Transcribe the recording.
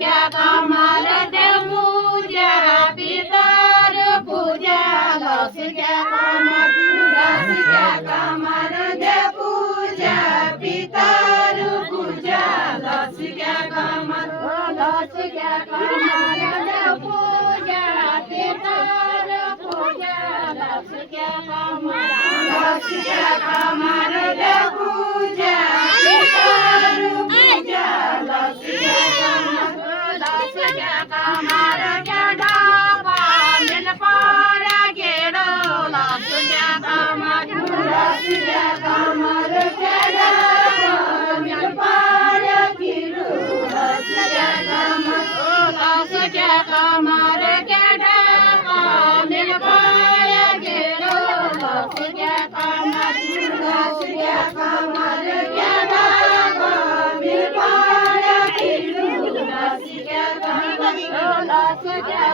क्या कमर देव पूजा पितर पूजा लस क्या कमर देव पूजा पितर पूजा लस क्या कमर देव पूजा पितर पूजा लस क्या कमर देव पूजा पितर पूजा लस क्या कमर क्या डाबा मिल पारा गेड़ो लस क्या कमर क्या डाबा मिल पारा गेड़ो लस क्या कमर क्या डाबा मिल पारा गेड़ो लस क्या कमर क्या डाबा मिल पारा गेड़ो लस क्या